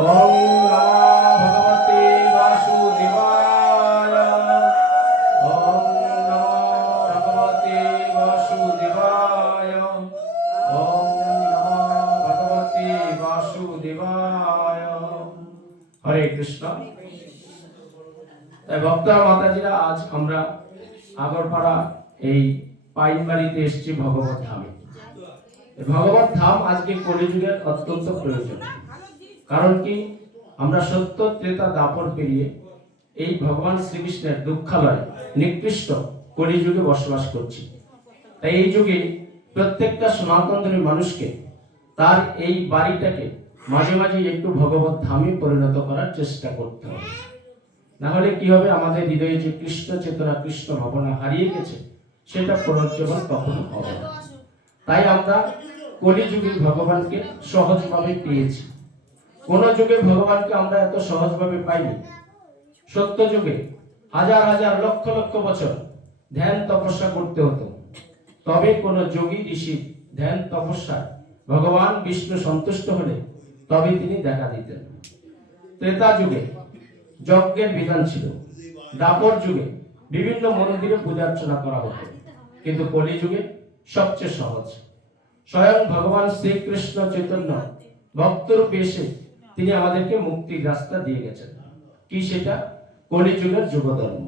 ওম নমো ভগবতে বাসুদেবায়। ওম নমো ভগবতে বাসুদেবায়। ওম নমো ভগবতে বাসুদেবায়। হরে কৃষ্ণ। তাই ভক্তরা মাতাজিরা, আজ আমরা আগরপাড়া এই পাইনবাড়িতে এসেছি ভগবত ধামে। ভগবত ধাম আজকে কলিযুগের অত্যন্ত প্রয়োজন। কারণ কি, আমরা সত্য ত্রেতা দাপর পেরিয়ে এই ভগবান শ্রীকৃষ্ণের দুঃখালয় নিকৃষ্ট কলিযুগে বসবাস করছি। তাই এই যুগে প্রত্যেকটা সনাতনধর্মী মানুষকে তার এই বাড়িটাকে মাঝে মাঝে একটু ভগবত ধামে পরিণত করার চেষ্টা করতে হবে। না হলে কি হবে, আমাদের হৃদয়ে যে কৃষ্ণ চেতনা, কৃষ্ণ ভাবনা হারিয়ে গেছে, সেটা পুনর্জীবন কখনো হবে না। তাই আমরা কলিযুগে ভগবানকে সহজভাবে পেয়েছি। কোন যুগে ভগবানকে আমরা এত সহজভাবে পাইনি। সত্য যুগে হাজার হাজার লক্ষ লক্ষ বছর ধ্যান তপস্যা করতে হতো, তবে কোন যোগী ঋষি ধ্যান তপস্যা ভগবান বিষ্ণু সন্তুষ্ট হলে তবে তিনি দেখা দিতেন। ত্রেতা যুগে যজ্ঞের বিধান ছিল, দ্বাপর যুগে বিভিন্ন মন্দিরে পূজা অর্চনা করা হতো, কিন্তু কলিযুগে সবচেয়ে সহজ। স্বয়ং ভগবান শ্রীকৃষ্ণ চৈতন্য ভক্তরূপে এসে তিনি আমাদেরকে মুক্তির রাস্তা দিয়ে গেছেন। কি সেটা? কলিযুগের যুগধর্ম,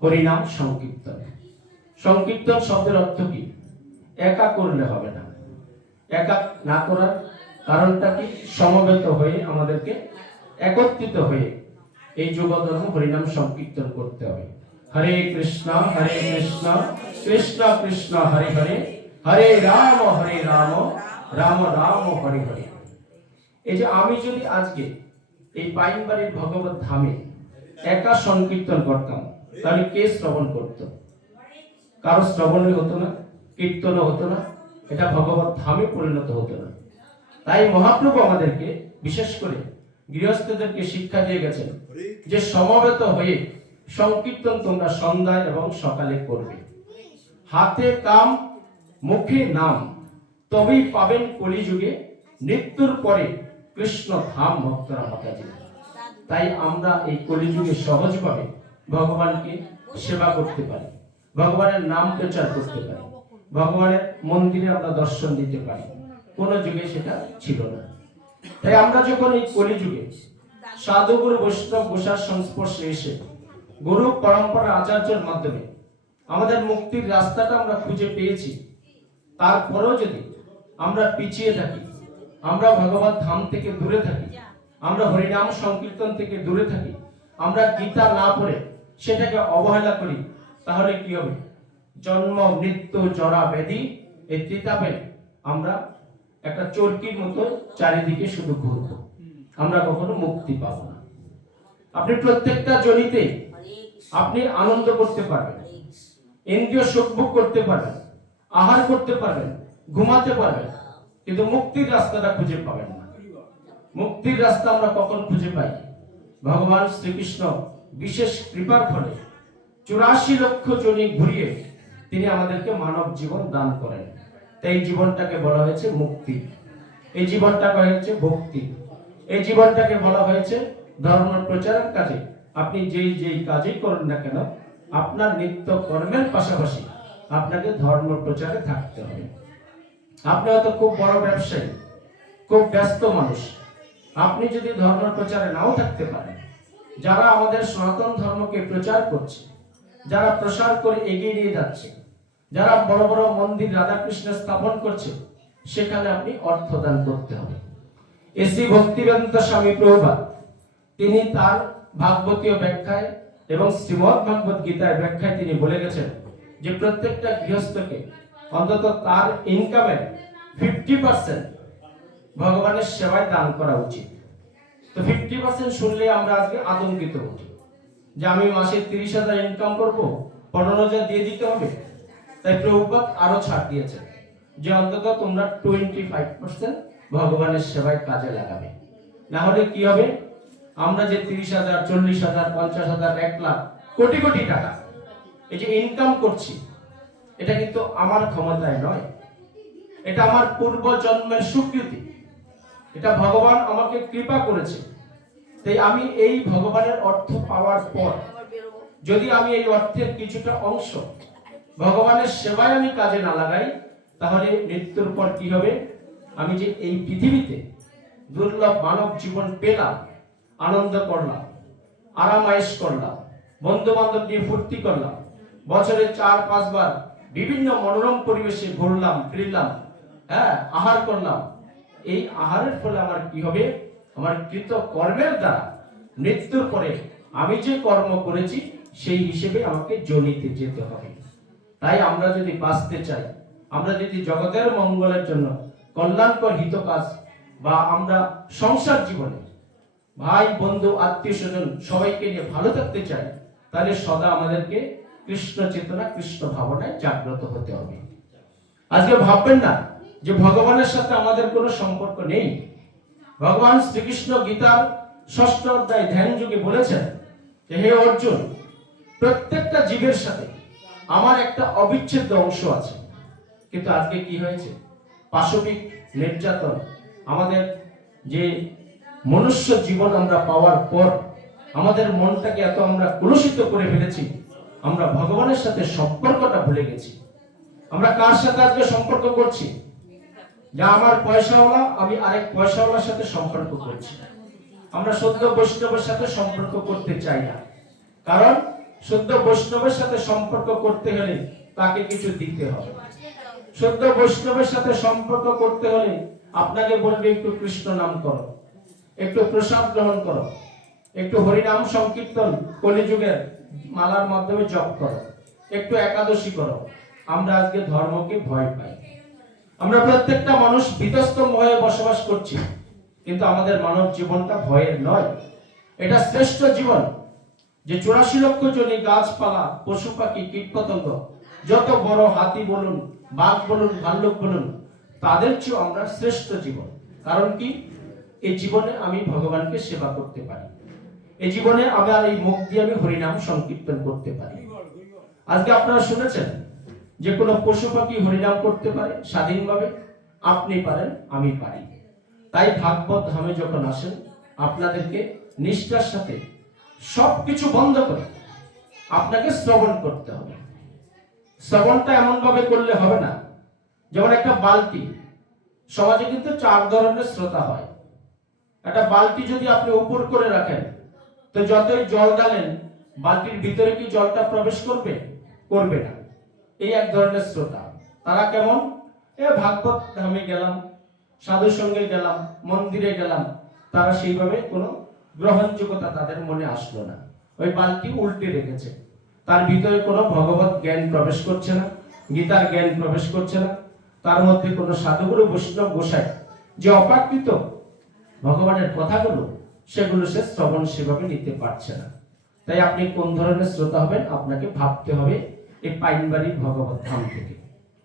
হরিনাম সংকীর্তন। সংকীর্তন শব্দের অর্থ কি? একা করলে হবে না। একা না করার কারণটা কি? সমবেত হয়ে আমাদেরকে একত্রিত হয়ে এই যুগধর্ম হরিনাম সংকীর্তন করতে হবে। হরে কৃষ্ণ কৃষ্ণ কৃষ্ণ হরে হরে, হরে রাম রাম রাম হরে হরে। এই যে আমি যদি আজকে এই পাইনবাড়ির ভগবত ধামে একা সংকীর্তন করতাম, তাহলে কে শ্রবণ করত? কারো শ্রবণই হতো না, কীর্তনও হতো না, এটা ভগবত ধামে পরিণত হতো না। তাই মহাপ্রভু আমাদেরকে, বিশেষ করে গৃহস্থদেরকে শিক্ষা দিয়ে গেছেন যে সমবেত হয়ে সংকীর্তন তোমরা সন্ধ্যায় এবং সকালে করবে। হাতে কাম মুখে নাম, তবেই পাবেন কলিযুগে মৃত্যুর পরে কৃষ্ণ ধাম ভক্তরা মাতাজি। তাই আমরা এই কলিযুগে সহজভাবে ভগবানকে সেবা করতে পারি, ভগবানের নাম প্রচার করতে পারি, ভগবানের মন্দিরে আমরা দর্শন দিতে পারি। কোন যুগে সেটা ছিল না। তাই আমরা যখন এই কলিযুগে সাধুগুরু বৈষ্ণব গোসার সংস্পর্শে এসে গুরু পরম্পরা আচার্যের মাধ্যমে আমাদের মুক্তির রাস্তাটা আমরা খুঁজে পেয়েছি, তারপরেও যদি আমরা পিছিয়ে থাকি, আমরা ভগবত ধাম থেকে দূরে থাকি, আমরা হরিনাম সংকীর্তন থেকে দূরে থাকি, আমরা গীতা না পড়ে সেটাকে অবহেলা করি, তাহলে কি হবে? জন্ম মৃত্যু জরা ব্যাধি, এই ত্রিতাপে আমরা একটা চরকির মতো চারিদিকে শুধু ঘুরবো, আমরা কখনো মুক্তি পাবো না। আপনি প্রত্যেকটা জনিতে আপনি আনন্দ করতে পারবেন, ইন্দ্রিয় সুখ ভোগ করতে পারবেন, আহার করতে পারবেন, ঘুমাতে পারবেন, কিন্তু মুক্তির রাস্তাটা খুঁজে পাবেন না। মুক্তির রাস্তা আমরা কখন খুঁজে পাই? ভগবান শ্রীকৃষ্ণ বিশেষ কৃপার ফলে 84 লক্ষ জনি ঘুরিয়ে তিনি আমাদেরকে মানব জীবন দান করেন। তাই এই জীবনটাকে বলা হয়েছে মুক্তি, এই জীবনটাকে হয়েছে ভক্তি, এই জীবনটাকে বলা হয়েছে ধর্ম প্রচারের কাজে। আপনি যেই যেই কাজই করেন না কেন, আপনার নিত্য কর্মের পাশাপাশি আপনাকে ধর্ম প্রচারে থাকতে হবে। আপনি হয়তো খুব বড় ব্যবসায়ী, খুব ব্যস্ত মানুষ, আপনি যদি ধর্ম প্রচারে নাও থাকতে পারেন, যারা আমাদের সনাতন ধর্মকে প্রচার করছে, যারা প্রসার করে এগিয়ে নিয়ে যাচ্ছে, যারা বড় বড় মন্দির রাধাকৃষ্ণ স্থাপন করছে, সেখানে আপনি অর্থ দান করতে হবে। শ্রী ভক্তিবেদান্ত স্বামী প্রভুপাদ তিনি তার ভাগবতীয় ব্যাখ্যায় এবং শ্রীমদ্ ভাগবত গীতার ব্যাখ্যায় তিনি বলে গেছেন যে প্রত্যেকটা গৃহস্থকে অন্তত তার ইনকামের 50% ভগবানের সেবায় দান করা উচিত। তো 50% শুনলে আমরা আজকে আতঙ্কিত হই যে আমি মাসে 30,000 ইনকাম করব, 15,000 দিয়ে দিতে হবে। তাই প্রভুপাদ আরো ছাড় দিয়েছেন যে অন্তত তোমরা 25% ভগবানের সেবায় কাজে লাগাবে। না হলে কি হবে? আমরা যে 30,000, 40,000, 50,000, 1 লাখ, কোটি কোটি টাকা এই যে ইনকাম করছি, এটা কিন্তু আমার ক্ষমতায় নয়, এটা আমার পূর্ব জন্মের স্বীকৃতি। এটা ভগবান আমাকে কৃপা করেছে তাই আমি এই ভগবানের অর্থ পাওয়ার পর যদি আমি এই অর্থের কিছুটা অংশ ভগবানের সেবায় আমি কাজে না লাগাই, তাহলে মৃত্যুর পর কি হবে? আমি যে এই পৃথিবীতে দুর্লভ মানব জীবন পেলাম, আনন্দ করলাম, আরাম আয়েশ করলাম, বন্ধু বান্ধব নিয়ে ফুর্তি করলাম, বছরে 4-5 বার বিভিন্ন মনোরম পরিবেশে ঘুরলাম ফিরলাম, আহার করলাম, এই আহারের ফলে আমার কি হবে? আমার কৃত কর্মের দ্বারা মৃত্যুর পরে আমি যে কর্ম করেছি সেই হিসেবে আমাকে জনিতে যেতে হবে। তাই আমরা যদি বাঁচতে চাই, আমরা যদি জগতের মঙ্গলের জন্য কল্যাণকর হিত কাজ বা আমরা সংসার জীবনে ভাই বন্ধু আত্মীয় স্বজন সবাইকে নিয়ে ভালো থাকতে চাই, তাহলে সদা আমাদেরকে কৃষ্ণ চেতনা কৃষ্ণ ভাবনায় জাগ্রত হতে হবে। আজকে ভাববেন না যে ভগবানের সাথে আমাদের কোনো সম্পর্ক নেই। ভগবান শ্রীকৃষ্ণ গীতার 6ষ্ঠ অধ্যায় ধ্যান যুগে বলেছেন যে হে অর্জুন, প্রত্যেকটা জীবের সাথে আমার একটা অবিচ্ছেদ্য অংশ আছে। কিন্তু আজকে কি হয়েছে? পাশবিক নির্যাতন, আমাদের যে মনুষ্য জীবন আমরা পাওয়ার পর আমাদের মনটাকে এত আমরা কলুষিত করে ফেলেছি, আমরা ভগবানের সাথে সম্পর্কটা ভুলে গেছি। আমরা কার সাথে আজকে সম্পর্ক করছি? যা আমার পয়সাওয়ালা, আমি আরেক পয়সাওয়ালার সাথে সম্পর্ক করছি। আমরা শুদ্ধ বৈষ্ণবের সাথে সম্পর্ক করতে চাই না, কারণ শুদ্ধ বৈষ্ণবের সাথে সম্পর্ক করতে হলে তাকে কিছু দিতে হবে। শুদ্ধ বৈষ্ণবের সাথে সম্পর্ক করতে হলে আপনাকে বলবে একটু কৃষ্ণ নাম করো, একটু প্রসাদ গ্রহণ করো, একটু হরিনাম সংকীর্তন কলিযুগের মালার মাধ্যমে জপ করো, একটু একাদশী করো। আমরা আজকে ধর্মকে ভয় পাই। আমরা প্রত্যেকটা মানুষ বিতস্ত ভয়ে বসবাস করছি, কিন্তু আমাদের মানব জীবনটা ভয়ের নয়। এটা শ্রেষ্ঠ জীবন, যে 84 লক্ষ জনি গাছপালা পশু পাখি কীটপতঙ্গ, যত বড় হাতি বলুন, বাঘ বলুন, ভাল্লুক বলুন, তাদের চেয়ে আমরা শ্রেষ্ঠ জীবন। কারণ কি? এই জীবনে আমি ভগবানকে সেবা করতে পারি, এই জীবনে আমার এই মুখ দিয়ে আমি হরিনাম সংকীর্তন করতে পারি। আজকে আপনারা শুনেছেন যে কোনো পশু পাখি হরিনাম করতে পারে স্বাধীনভাবে? আপনি পারেন, আমি পারি। তাই ভাগবত ধামে যখন আসেন, আপনাদেরকে নিষ্ঠার সাথে সবকিছু বন্ধ করে আপনাকে শ্রবণ করতে হবে। শ্রবণটা এমন ভাবে করলে হবে না, যেমন একটা বালতি, সমাজে কিন্তু 4 ধরনের শ্রোতা হয়। একটা বালতি যদি আপনি উপর করে রাখেন, তো যতই জল ঢালেন বালতির ভিতরে কি জলটা প্রবেশ করবে? করবে না। এই এক ধরনের শ্রোতা। তারা কেমন? ভাগবত ধামে গেলাম, সাধুর সঙ্গে গেলাম, মন্দিরে গেলাম, তারা সেইভাবে কোনো গ্রহণযোগ্যতা তাদের মনে আসলো না। ওই বালতি উল্টে রেখেছে, তার ভিতরে কোনো ভগবত জ্ঞান প্রবেশ করছে না, গীতার জ্ঞান প্রবেশ করছে না, তার মধ্যে কোনো সাধুগুরু বৈষ্ণব গোসাই যে অপ্রাকৃত ভগবানের কথাগুলো, সেগুলো সে শ্রবণ সেভাবে নিতে পারছে না। তাই আপনি কোন ধরনের শ্রোতা হবেন আপনাকে ভাবতে হবে এই পাইনবাড়ি ভগবত ধাম থেকে।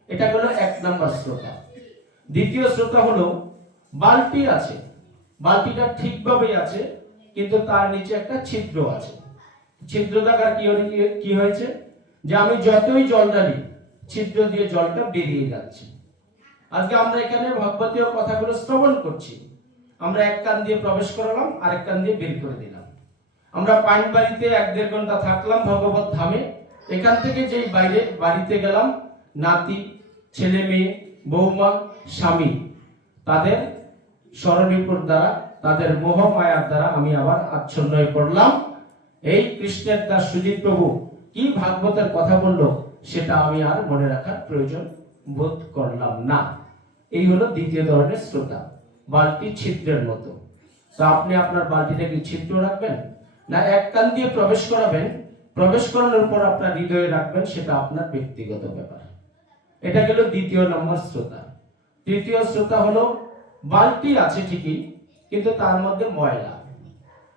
এটা হলো 1 নম্বর শ্রোতা। দ্বিতীয় শ্রোতা হলো বালতি আছে, বালতিটা ঠিকভাবেই আছে, কিন্তু তার নিচে একটা ছিদ্র আছে। ছিদ্র থাকার কি হয়েছে? যে আমি যতই জল ঢালি ছিদ্র দিয়ে জলটা বেরিয়ে যাচ্ছে। আজকে আমরা এখানে ভগবতীয় কথাগুলো শ্রবণ করছি, আমরা এক কান দিয়ে প্রবেশ করালাম, আরেক কান দিয়ে বের করে দিলাম। আমরা পাইনবাড়িতে 1-1.5 ঘন্টা থাকলাম ভগবত ধামে, এখান থেকে যেই বাইরে বাড়িতে গেলাম, নাতি, ছেলে মেয়ে, বৌমা, স্বামী, তাদের স্মরণীপুর দ্বারা, তাদের মোহ মায়ার দ্বারা আমি আবার আচ্ছন্ন হয়ে পড়লাম। এই কৃষ্ণের দাস সুজিত প্রভু কি ভাগবতের কথা বললো সেটা আমি আর মনে রাখার প্রয়োজন বোধ করলাম না। এই হলো দ্বিতীয় ধরনের শ্রোতা, বালতি ছিদ্রের মতো। তো আপনি আপনার বালতিটাকে ছিদ্র রাখবেন না এক কান দিয়ে প্রবেশ করাবেন, প্রবেশ করানোর পর আপনার হৃদয়ে রাখবেন, সেটা আপনার ব্যক্তিগত ব্যাপার। এটা গেল দ্বিতীয় নম্বর শ্রোতা। তৃতীয় শ্রোতা হলো বালতি আছে ঠিকই, কিন্তু তার মধ্যে ময়লা।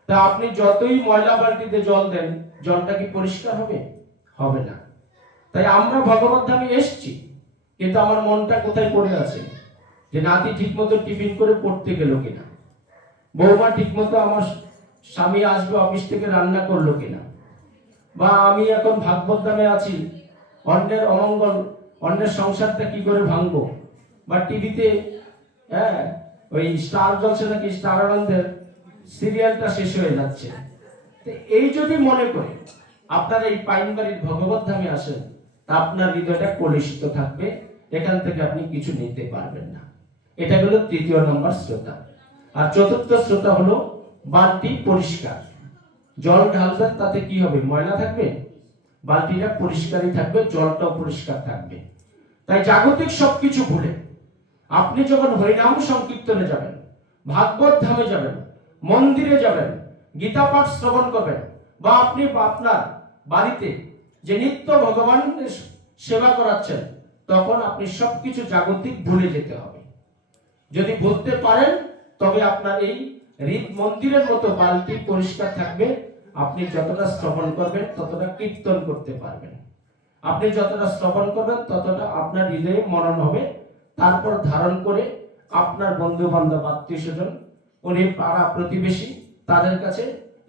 তা আপনি যতই ময়লা বালতিতে জল দেন, জলটা কি পরিষ্কার হবে? হবে না। তাই আমরা ভগবত ধামে এসেছি, কিন্তু আমার মনটা কোথায় পড়ে আছে? যে নাতি ঠিকমতো টিফিন করে পড়তে গেল কিনা, বৌমা ঠিকমতো আমার স্বামী আসবে অফিস থেকে রান্না করলো কিনা, বা আমি এখন ভাগবত ধামে আছি, অন্যের অমঙ্গল, অন্যের সংসারটা কি করে ভাঙবো, বা টিভিতে ওই স্টার জ্বলছে নাকি, স্টার আনন্দের সিরিয়ালটা শেষ হয়ে যাচ্ছে। তো এই যদি মনে করে আপনার এই পাইনবাড়ির ভগবত ধামে আসেন, তা আপনার হৃদয়টা কলুষিত থাকবে, এখান থেকে আপনি কিছু নিতে পারবেন না। এটা হলো তৃতীয় নম্বর শ্রোতা। আর চতুর্থ শ্রোতা হলো বালতি পরিষ্কার। জল ঢালবেন, তাতে কি হবে? ময়লা থাকবে? বালতিটা পরিষ্কারই থাকবে, জলটাও পরিষ্কার থাকবে। তাই জাগতিক সবকিছু ভুলে আপনি যখন হরিনাম সংকীর্তনে যাবেন, ভাগবত ধামে যাবেন, মন্দিরে যাবেন, গীতা পাঠ শ্রবণ করবেন, বা আপনি আপনার বাড়িতে যে নিত্য ভগবানের সেবা করাচ্ছেন, তখন আপনি সবকিছু জাগতিক ভুলে যেতে হবে। যদি বলতে পারেন, তবে আপনার এই হৃদ মন্দিরের মতো বালতি পরিষ্কার থাকবে। আপনি যতটা শ্রবণ করবেন ততটা কীর্তন করতে পারবেন। আপনি যতটা শ্রবণ করবেন ততটা আপনার হৃদয়ে মনন হবে। তারপর ধারণ করে আপনার বন্ধু বান্ধব, আত্মীয় স্বজন, পাড়া প্রতিবেশী, তাদের কাছে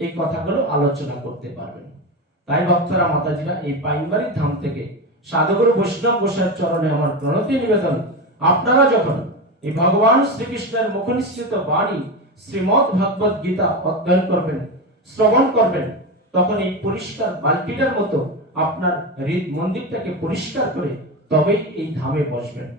এই কথাগুলো আলোচনা করতে পারবেন। তাই ভক্তরা, মাতাজিরা, এই পাইনবাড়ির ধাম থেকে সাধুগুরু বৈষ্ণব গোসাইয়ের চরণে আমার প্রণতি নিবেদন, আপনারা যখন এই ভগবান শ্রীকৃষ্ণের মুখনিসৃত বাণী শ্রীমদ্ ভাগবত গীতা অধ্যয়ন করবেন, শ্রবণ করবেন, তখন এই পরিষ্কার বালতিটার মতো আপনার হৃদ মন্দিরটাকে পরিষ্কার করে তবেই এই ধামে বসবেন।